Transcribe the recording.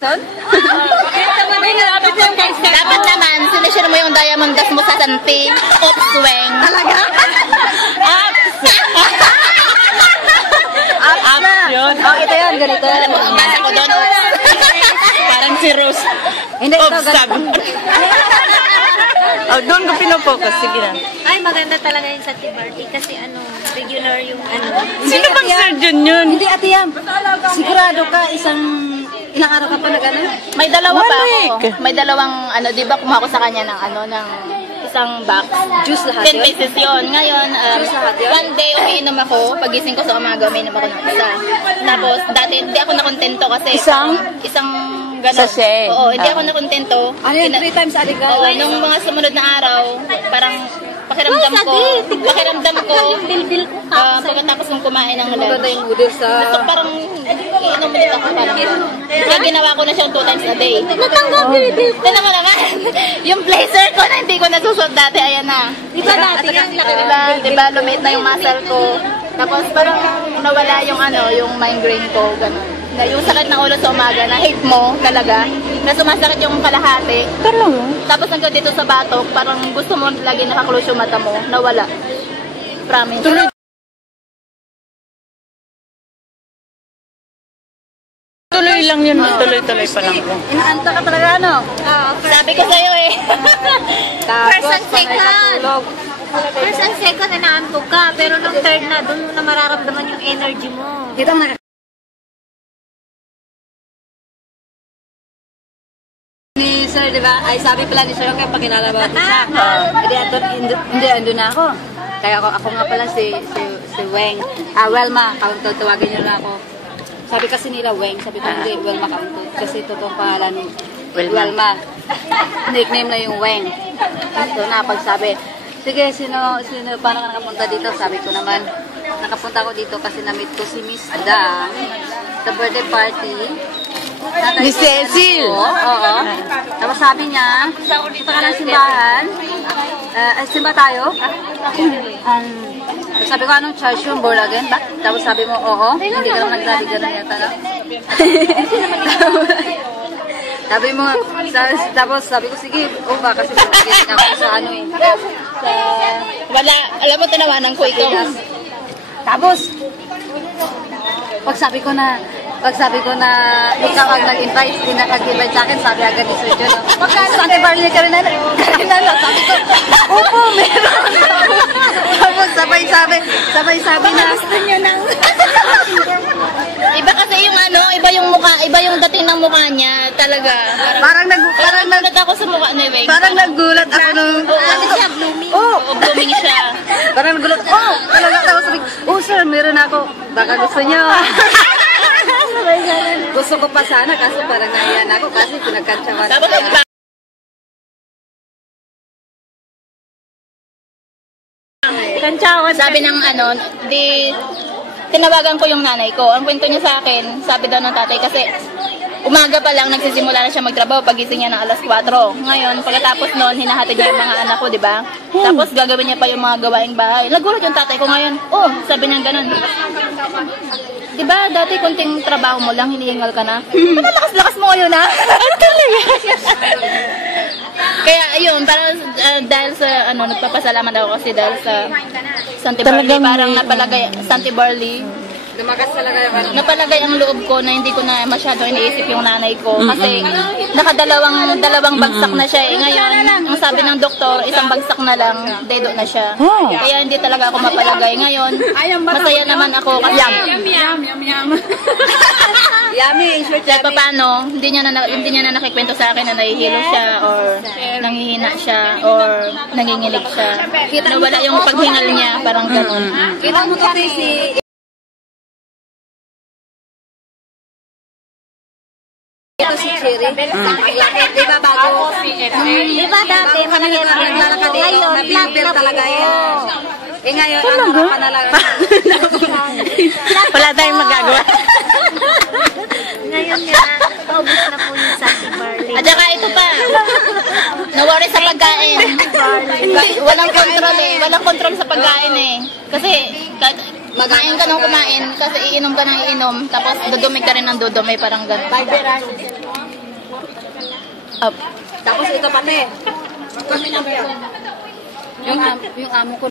Dapat naman, sinishare mo yung diamond gas mo sa Santi. Upswing. Talaga? Ups yun. Oh, ito yun, ganito. Alam mo, ang basa ko doon. Parang si Rose. Hindi, ito, ganito. Oh, doon ko pinofocus. Sige na. Ay, maganda talaga yung sa Tibarty kasi regular yung Sino bang surgeon yun? Hindi, Ate Yam. Sigurado ka, ilang araw ka pa nag-ano? May dalawa pa ako. May dalawang, di ba kumuha ko sa kanya ng isang box. Juice lahat 10 pesos yun. Ngayon, Juice lahat yun? one day umiinom ako. Pagising ko sa umaga, umiinom ako ng isa. Tapos, dati hindi ako nakontento kasi isang gano'n. Sachet? Oo, hindi ako nakontento. Ano yun, 3 times a day ka? Oo, nung mga sumunod na araw, parang pakiramdam ko, pagkatapos kong kumain ng lunch. Maganda yung noodles sa... Gusto parang iinom ulit ako parang gano'n. Kaya ginawa ko na siyang 2 times a day. Natanggap bilbil ko. Tignan mo naman, yung blazer ko na hindi ko nasusuot dati, ayan na. Di ba dati yung laki? Diba, lumit na yung muscle ko. Tapos parang nawala yung yung migraine ko, gano'n. Yung sakit ng ulo sa umaga, na hate mo talaga, na sumasakit yung kalahati. Tapos hanggang dito sa batok, parang gusto mo lagi nakaklose yung mata mo, nawala. Promise. Tuloy lang yun, tuloy-tuloy pa lang. Inaanta ka talaga, ano? Sabi ko sa'yo eh. First and second. First and second, inaantok ka. Pero nung third na, doon mo na mararamdaman yung energy mo. Dito na. Ni Sir, di ba? Ay, sabi pala ni Sir, kaya pakilala ba ko siya? Hindi, ando na ako. Kaya ako nga pala si Weng. Welma, tawagin niyo na ako. Sabi kasi nila Weng, sabi ko hindi, Welma Kauntot. Kasi totoong pangalan, Welma. Nickname na yung Weng. Ito na, pagsabi, sige, paano ka nakapunta dito? Sabi ko naman, nakapunta ko dito kasi na-meet ko si Miss Dang sa birthday party. Miss Cecil! Oo. Tapos sabi niya, punta ka ng simbahan. Simba tayo? Sabi ko, anong church yung born again? Tapos sabi mo, oo. Hindi ka naman nagsabi gano'n yata, no? Sabi mo, tapos sabi ko, sige, ba, kasi pagkakit ako sa Wala, alam mo, tinawanan ko ito. Tapos, pag sabi ko na ikaw ang nag-invite, hindi na nag-invite sa akin, sabi agad ni Sir John, magkano sa Antibarley ka rin na? Sabi ko, opo, meron. Tapos sabay-sabi na. Gusto nyo nang... Iba kasi yung iba yung mukha, iba yung dating ng mukha niya, talaga. Parang nagulat ako sa mukha ni Weng. Parang nagulat ako nung... Ano siya, blooming? Oo, blooming siya. Parang nagulat, talaga ako sabi, sir, meron ako. Baka gusto niyo. Gusto ko pa sana, kaso parang nahiyan ako kasi pinagkantsawan. Tapos sabi ng tinawagan ko yung nanay ko. Ang kwento niya sa akin, sabi daw ng tatay kasi umaga pa lang nagsisimula na siya magtrabaho pagising niya ng alas 4. Ngayon, pagkatapos noon, hinahatid niya yung mga anak ko, di ba? Tapos gagawin niya pa yung mga gawaing bahay. Nagulat yung tatay ko ngayon. Sabi niya ganun. Di ba, dati kunting trabaho mo lang, hinihingal ka na? Ano lakas-lakas mo ngayon, ha? Kaya, ayun, parang dahil sa, nagpapasalamat ako kasi dahil sa Santi Barley, parang Santi Barley, lumagas talaga yung napalagay ang loob ko na hindi ko na masyado iniisip yung nanay ko kasi nakadalawang bagsak na siya eh. Ngayon, ang sabi ng doktor, isang bagsak na lang, dedo na siya. Kaya hindi talaga ako mapalagay. Ngayon, masaya naman ako kasi yummy, kahit paano, hindi niya na nakikwento sa akin na nahihilo siya or nanghihina siya or nanginginig siya. Nawala yung paghingal niya, parang gano'n. Kita mo kasi si... Ito si Cherry. Di ba bago? Di ba dati, naglalakad dito, nabibil talaga yan. Ngayon, ano pa na lang. Wala tayong magagawa. Ngayon nga, paubos na po yung Santi Barley. At saka ito pa, nawari sa pagkain. Walang control sa pagkain eh. Kasi Kumain ka ng kumain, kasi iinom ka ng iinom, tapos dudumi ka rin ng dudumi, parang gano'n. 5 beras. Up. Tapos ito pati. Kami na ba yan? Yung amo ko